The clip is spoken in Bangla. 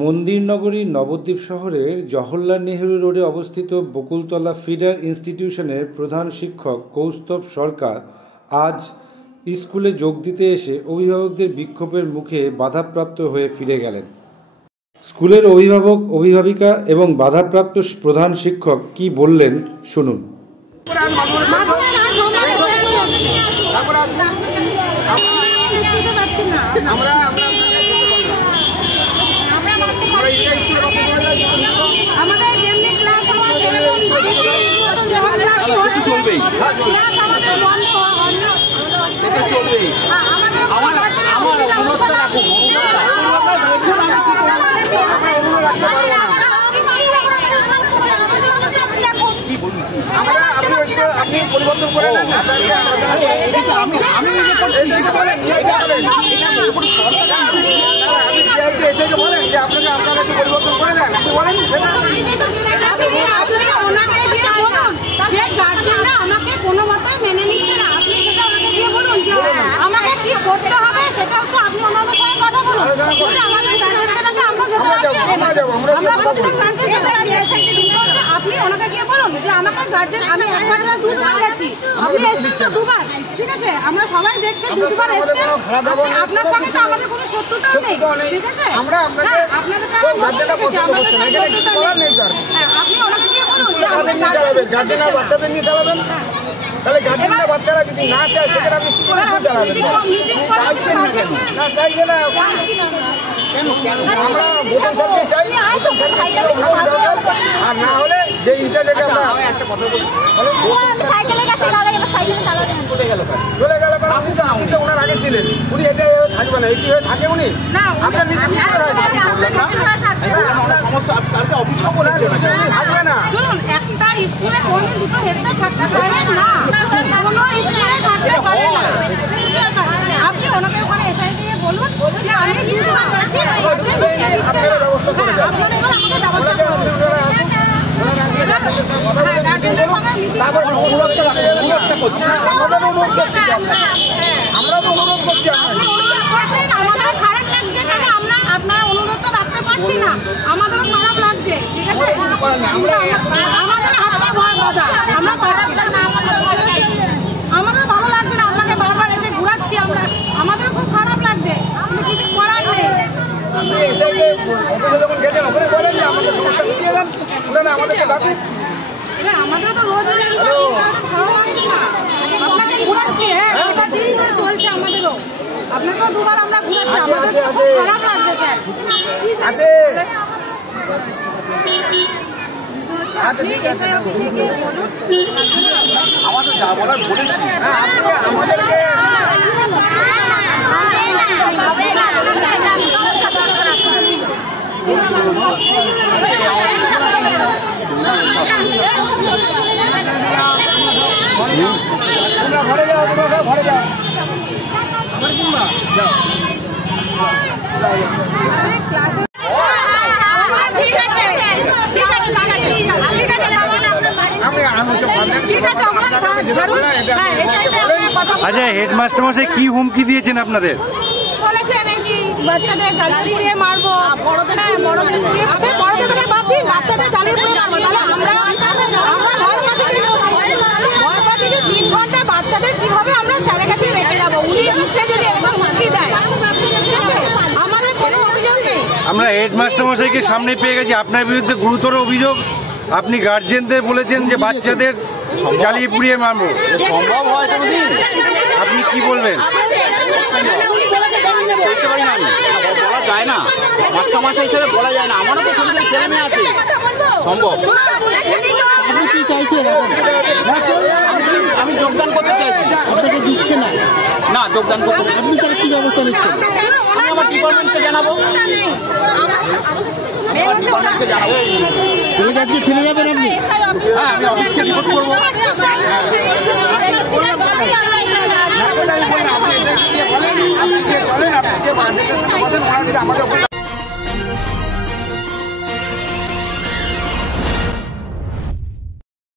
মন্দিরনগরী নবদ্বীপ শহরের জওহরলাল নেহরু রোডে অবস্থিত বকুলতলা ফিডার ইনস্টিটিউশনের প্রধান শিক্ষক কৌস্তব সরকার আজ স্কুলে যোগ দিতে এসে অভিভাবকদের বিক্ষোভের মুখে বাধাপ্রাপ্ত হয়ে ফিরে গেলেন। স্কুলের অভিভাবক, অভিভাবিকা এবং বাধাপ্রাপ্ত প্রধান শিক্ষক কি বললেন শুনুন। আমাদের যেমনি ক্লাস হওয়ার চলবেই, ক্লাস আমাদের বন্ধ চলবেই। আমার অবস্থা রাখুন, আপনি পরিবর্তন করে নেন। এসে বলেন যে আপনাকে আপনারা একটু পরিবর্তন করে দেন, আপনি বলেন আমাকে কোনো মতে মেনে নিচ্ছে না। আপনি সেটা ওনাকে দিয়ে বলুন যে আমাকে কি করতে হবে, সেটা হচ্ছে আপনি ওনাদের সঙ্গে কথা বলুন। আমাদের গার্জেনদেরকে আমরা যেতে আপনি ওনাকে গিয়ে বলুন যে আমাকে গার্জেন, আমি একবার না দুবার গেছি, আপনি এসেছেন দুবার, ঠিক আছে, আমরা সবাই দেখছি দুবার এসেছেন। আপনার সঙ্গে তো আমাদের কোনো শত্রুতাও নেই, ঠিক আছে, আমরা আপনাদেরকে আপনি ওনাকে গিয়ে বলুন গার্জেন আর বাচ্চাদের নিয়ে চালাবেন। তাহলে গার্জেনরা বাচ্চারা যদি না চায় সেখানে আপনি কি করে চালাবেন? না চাইছে না, আমরা ভোটার সাথে চাই, আর না হলে যে ইন্টারনেটে আমরা একটা কথা বলি চলে গেল, কারণ আপনি তো ওনার আগে ছিলেন, উনি এটা থাকবে না, এটি হয়ে থাকে উনি আপনার নিজে থাকবে না। শুনুন, একটা স্কুলে কোন দুটো হেডস্যার থাকতে পারে না, কোনো স্কুলে থাকতে পারে না। আপনি ওনাকে ওখানে এসে দিয়ে বলুন যে আমি দুবার গেছি, আপনারা ব্যবস্থা করে দেন, আপনারা এবার আমাকে ব্যবস্থা করুন। আমরা তো অনুরোধ করছি, আমাদের খারাপ লাগছে, আমরা আপনার অনুরোধ তো রাখতে পারছি না, আমাদেরও খারাপ লাগছে, ঠিক আছে, আমাদের হাতে ভয় বাধা, আমরা পারছি না, আমাদের ভালো লাগছে না, আপনাকে বারবার এসে ঘুরাচ্ছি আমরা, আমাদেরও খুব খারাপ লাগছে, কিছু করার নেই। এবার আমাদেরও তো রোজ ভালো লাগছে না, আপনাকে ঘুরাচ্ছি, হ্যাঁ চলছে আমাদেরও, আপনাকেও দুবার আমরা ঘুরাচ্ছি, আমাদের খুব খারাপ লাগছে স্যার। আছে আমাদের যা বলার বলেছি, আমাদেরকে ঘরে যাও, ঘরে যাও, আচ্ছা, হেডমাস্টার মশাই কি হুমকি দিয়েছেন আপনাদের? বলেছেন কি বাচ্চাদের জালে পুড়িয়ে মারবো, বড়দের বাদ দিন, বাচ্চাদের জালে পুড়িয়ে মারবো। আমরা 3 ঘন্টা বাচ্চাদের কিভাবে আমরা স্যারের কাছে রেখে যাবো? উনি যদি এরকম হুমকি দেয়, আমাদের কোনো অভিযোগ নেই। আমরা হেডমাস্টার মশাইকে সামনে পেয়ে গেছি, আপনার বিরুদ্ধে গুরুতর অভিযোগ, আপনি গার্জেনদের বলেছেন যে বাচ্চাদের জ্বালিয়ে পুড়িয়ে মারবো। সম্ভব হয় কোনোদিন? আপনি কি বলবেন? বলা যায় না, মাস্টারমশাই হিসেবে বলা যায় না, আমারও তো ছোটদের ছেলে মেয়ে আছে, সম্ভব। কি চাইছেন? আমি যোগদান করতে চাইছি, আপনাকে দিচ্ছে না, না যোগদান করতে। আপনি তাহলে কি ব্যবস্থা নিচ্ছেন? আমি আমার ডিপার্টমেন্টকে জানাবো, আজকে ফিরে যাবেন আপনি? হ্যাঁ, আমি অফিসকে রিপোর্ট করবো। আপনি